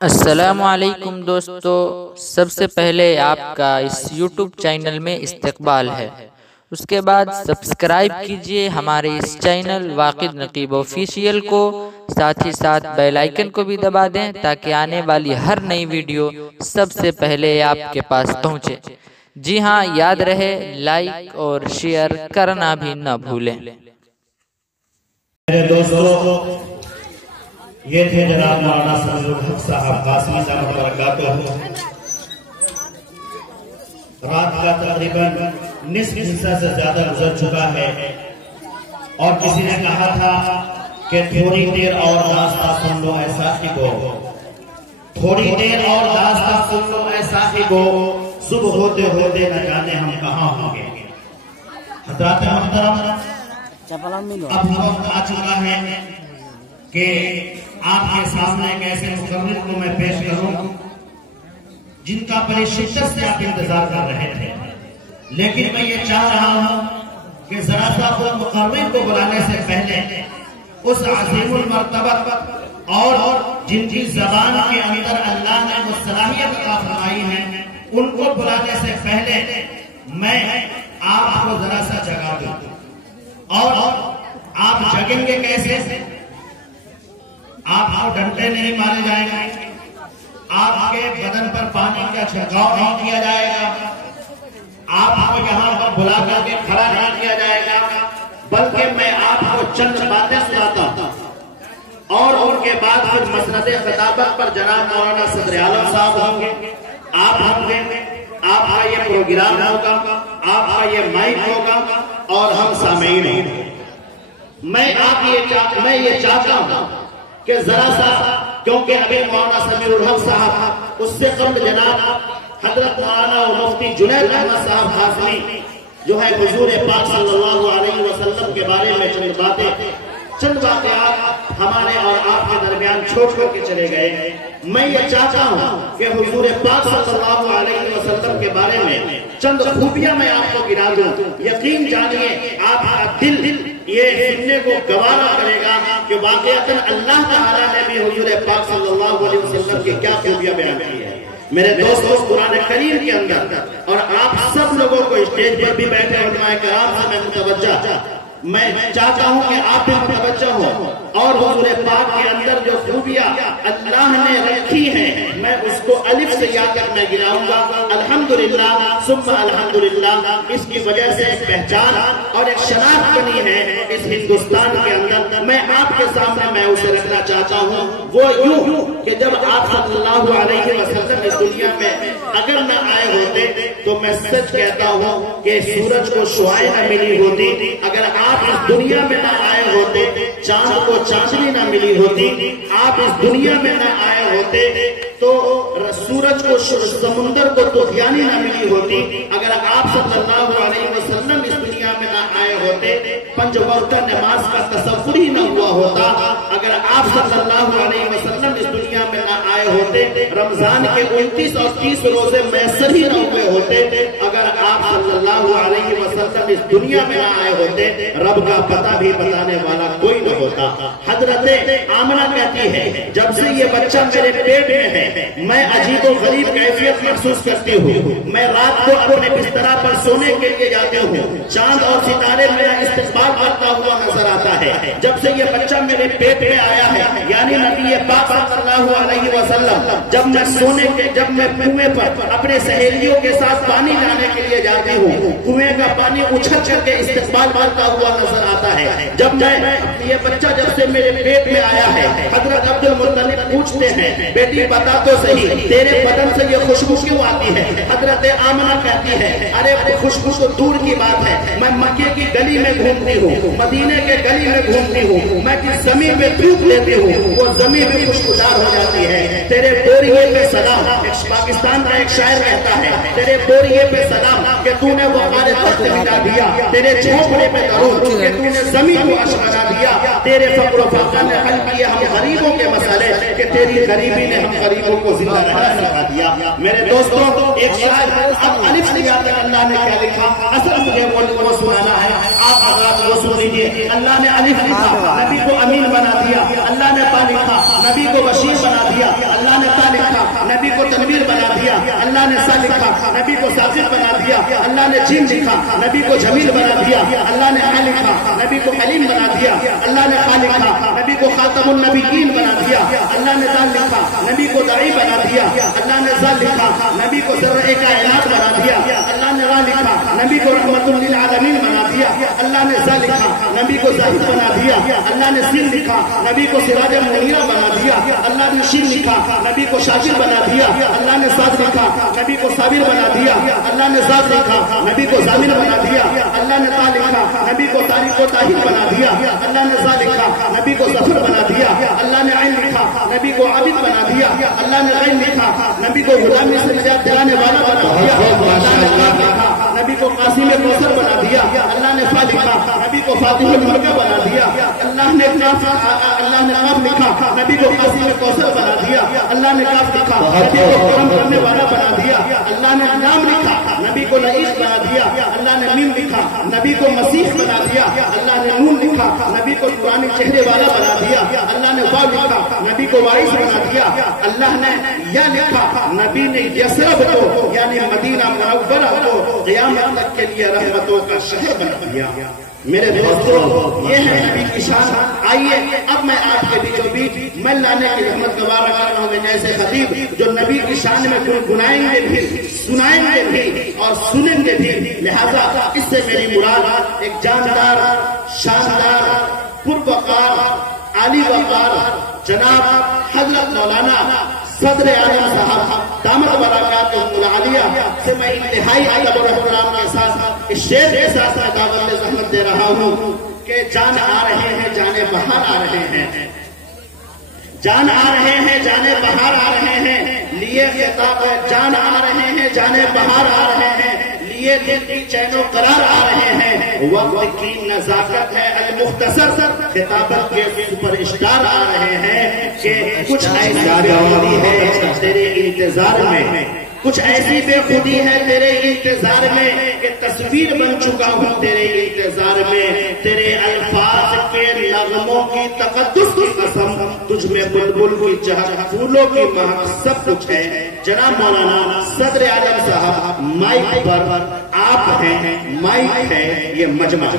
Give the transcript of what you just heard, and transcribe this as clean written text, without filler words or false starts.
السلام علیکم دوستو، سب سے پہلے آپ کا اس یوٹیوب چینل میں استقبال ہے۔ اس کے بعد سبسکرائب کیجئے ہمارے اس چینل واقد نقیب آفیشیل کو، ساتھ ہی ساتھ بیل آئیکن کو بھی دبا دیں تاکہ آنے والی ہر نئی ویڈیو سب سے پہلے آپ کے پاس پہنچے۔ جی ہاں، یاد رہے لائک اور شیئر کرنا بھی نہ بھولیں۔ میرے دوستو، یہ تھے جناب مولانا سمیع الحق صاحب قاسمی صاحب برکاتہ۔ رات کا تقریباً نصف حصہ سے زیادہ گزر چکا ہے اور کسی نے کہا تھا کہ تھوڑی دیر اور داستہ سن لو اے ساقی کو، تھوڑی دیر اور داستہ سن لو اے ساقی کو، صبح ہوتے ہوتے نہ جانے ہم کہاں ہوں گے۔ حضرات محترم، اب وقت آ چکا ہے کہ آپ کے سامنے ایک ایسے مقرر کو میں پیش کروں جن کا بڑی شدت سے آپ انتظار کر رہے تھے، لیکن میں یہ چاہ رہا ہوں کہ ذرا سا وہ مقرر کو بلانے سے پہلے اس عظیم المرتبہ اور جن کی زبان کے اندر اللہ نے وہ صلاحیت عطا فرمائی ہے، ان کو بلانے سے پہلے میں آپ کو ذرا سا جگا دوں۔ اور آپ جگیں گے کیسے؟ آپ کو ڈنڈے نہیں مارے جائیں گے، آپ کے بدن پر پانی کا چھڑکاؤ نہیں کیا جائے گا، آپ کو یہاں پر بلا کر کے کھڑا نہیں کیا جائے گا، بلکہ میں آپ کو چند باتیں سناتا ہوں اور ان کے بعد پھر مسند خطابت پر جناب مولانا صدر عالم صاحب ہوں گے، آپ ہوں گے، آپ کا یہ پروگرام ہوگا، آپ کا یہ مائک ہوگا اور ہم سامعین ہوں گے۔ میں یہ چاہتا ہوں کہ ذرا سا، کیونکہ ابھی مولانا سمیع الحق صاحب، اس سے قبل جناب حضرت مولانا و مفتی جنید احمد صاحب قاسمی جو ہے حضور پاک صلی اللہ علیہ وسلم کے بارے میں چند باتیں، چند واقعات ہمارے اور آپ کے درمیان چھوڑ کر کے چلے گئے۔ میں یہ چاہتا ہوں کہ حضور پاک صلی اللہ علیہ وسلم کے بارے میں چند خوبیاں میں آپ کو گنا دوں۔ یقین جانیے آپ کا دل یہ سننے کو گوارا کرے گا کہ واقعتاً اللہ تعالیٰ نے بھی حضور پاک صلی اللہ علیہ وسلم کی کیا خوبیاں بیان کی ہے۔ میرے دوستو، قرآن کریم کے اندر، اور آپ سب لوگوں کو اسٹیج پر بھی بیٹھے علماء کرام سے میں متوجہ، میں چاہتا ہوں کہ آپ بھی متوجہ ہوں اور حضور پاک کے اندر جو خوبیاں اللہ نے رکھی ہیں میں اس کو الف سے یا تک میں گراؤں گا۔ الحمدللہ ثم الحمدللہ، اس کی وجہ سے ایک پہچان اور ایک شناخت بنی ہے اس ہندوستان کے اندر۔ میں آپ کے سامنے میں اسے رکھنا چاہتا ہوں، وہ یوں کہ جب آپ صلی اللہ علیہ وسلم اس دنیا میں اگر نہ آئے ہوتے تو میں سچ کہتا ہوں کہ سورج کو شعاعیں نہ ملی ہوتی، اگر آپ اس دنیا میں نہ آئے ہوتے چاند کو چاندنی نہ ملی ہوتی، آپ اس دنیا میں نہ آئے ہوتے تو سورج کو سمندر کو طغیانی نہ ملی ہوتی، اگر آپ صلی اللہ علیہ وسلم اس دنیا میں نہ آئے ہوتے پنج وقت نماز کا تصور ہی نہ ہوا ہوتا، اگر آپ صلی اللہ علیہ وسلم اس دنیا میں نہ آئے ہوتے رمضان کے 29 اور 30 روزے میسر ہی نہ ہوئے ہوتے، اگر آپ صلی اللہ علیہ وسلم اس دنیا میں نہ آئے ہوتے رب کا پتہ بھی بتانے والا کوئی نہ ہوتا۔ حضرت آمنہ کہتی ہے جب سے یہ بچہ میرے پیٹ میں ہے میں عجیب و غریب کیفیت محسوس کرتی ہوں، میں رات کو اپنے بستر پر سونے کے لیے جاتی ہوں، چاند اور ستارے میرا استقبال کرتا ہوا نظر آتا ہے۔ جب سے یہ بچہ میرے پیٹ میں آیا ہے یعنی نبی پاک صلی اللہ علیہ وسلم، جب میں کنویں پر اپنے سہیلیوں کے ساتھ پانی لانے کے لیے جاتی ہوں، کنویں کا پانی اچھل کر کے استقبال کرتا ہوا نظر آتا ہے۔ جب یہ بچہ جب سے میرے پیٹ میں آیا ہے حضرت عبد المطلب پوچھتے ہیں بیٹی بتا تو صحیح تیرے بدن سے یہ خوشبو کیوں آتی ہے؟ حضرت آمنہ کہتی ہے ارے خوشبو تو دور کی بات ہے، میں مکے کی گلی میں گھومتی ہوں، مدینے کے گلی میں گھومتی ہوں، میں جس زمین میں تھوک لیتی ہوں وہ زمین بھی خوشبودار ہو جاتی ہے۔ تیرے بوریے پہ سلام، پاکستان کا ایک شاعر کہتا ہے تیرے بوریے پہ سلام کہ تو نے وہ ہمارے تخت مٹا دیا، تیرے جھونپڑے پہ درود کہ تو نے زمین کو عرش بنا دیا، تیرے فقر و فاقہ نے حل کیے ہم غریبوں کے مسئلے کہ تیری غریبی نے ہم غریبوں کو زندہ رہنا سکھا دیا۔ میرے دوستوں، ایک شاعر اب الف سے یا تک اللہ نے کیا لکھا اصل مجھے وہ سنانا ہے، آپ حضرات وہ سن لیجیے۔ اللہ نے الف لکھا، نبی کو امین بنا دیا، اللہ نے تا لکھا، نبی کو بشیر بنا دیا، اللہ نے تا نبی کو ساجد بنا دیا، اللہ نے جیم لکھا، نبی کو جمیل بنا دیا، اللہ نے حا لکھا، نبی کو حلیم بنا دیا، اللہ نے خا لکھا، نبی کو خاتم النبیین بنا دیا، اللہ نے دال لکھا، نبی کو داعی بنا دیا، اللہ نے زال لکھا، نبی کو ذرہ کائنات بنا دیا، اللہ نے را لکھا، نبی کو رحمت للعالمین بنا دیا، اللہ نے زا لکھا، نبی کو زاہد بنا دیا، اللہ نے سین لکھا، نبی کو سراج منیرہ بنا دیا، اللہ نے شین لکھا، نبی کو شاکر بنا دیا، اللہ نے صاد لکھا، نبی کو صابر بنا دیا، اللہ نے ذات لکھا، نبی کو ضامر بنا دیا، اللہ نے تا لکھا، نبی کو تاریخ و طاہر بنا دیا، اللہ نے ذا لکھا، نبی کو ظفر بنا دیا، اللہ نے عین لکھا، نبی کو عابد بنا دیا، اللہ نے غین لکھا، نبی کو غلامی سے نجات دلانے والا بنا دیا، اللہ نے قاف لکھا، نبی کو قاسم کوثر بنا دیا، اللہ نے فا لکھا، نبی کو فاتح الملکہ بنا دیا، اللہ نے قاف لکھا، نبی کو قاسم کوثر بنا دیا، اللہ نے کاف لکھا، نبی کو کرم کرنے والا بنا دیا، اللہ نے نام لکھا، نبی کو لئیس بنا دیا، اللہ نے میم لکھا، نبی کو مسیح بنا دیا، اللہ نے نون لکھا، نبی کو قرآن چہرے والا بنا دیا، اللہ نے واو لکھا، نبی کو وارث بنا دیا، اللہ نے یا لکھا، نبی نے یثرب کو یعنی مدینہ منورہ کو قیامت تک کے لیے رحمتوں کا شہر بنا دیا۔ میرے دوستو، یہ ہے نبی کی شان۔ آئیے اب میں آپ کے بیچوں بیچ میں لانے کی رحمت گوارا کر رہا ہوں جیسے خطیب جو نبی کی شان میں گنگنائیں گے بھی، سنائیں گے بھی اور سنیں گے بھی، لہذا اس سے میری مراد ایک جاندار، شاندار، پروقار، عالی وقار جناب حضرت مولانا صدر اعظم صاحب دامت برکاتہ العالیہ سے میں انتہائی ادب و احترام کے ساتھ اس شعر کے ساتھ میں دعوت زحمت دے رہا ہوں کہ جان آ رہے ہیں، جانے بہار آ رہے ہیں، جان آ رہے ہیں، جانے بہار آ رہے ہیں، لیے خطاب ہے، جان آ رہے ہیں، جانے بہار آ رہے ہیں، لیے دل کی چین و قرار آ رہے ہیں، وقت کی نزاکت ہے المختصر، خطابت کے سپر اسٹار آ رہے ہیں کہ کچھ ایسی بے خودی ہے تیرے انتظار میں، کچھ ایسی بے خودی ہے تیرے انتظار میں کہ تصویر بن چکا ہوں تیرے انتظار میں، تیرے الفاظ کے نغموں کی تقدس کی قسم، تجھ میں بلبل کی چہک، پھولوں کی مہک، سب کچھ ہے۔ جناب مولانا صدر اعظم صاحب مائک پر آپ ہیں، مائک ہے یہ مجمع۔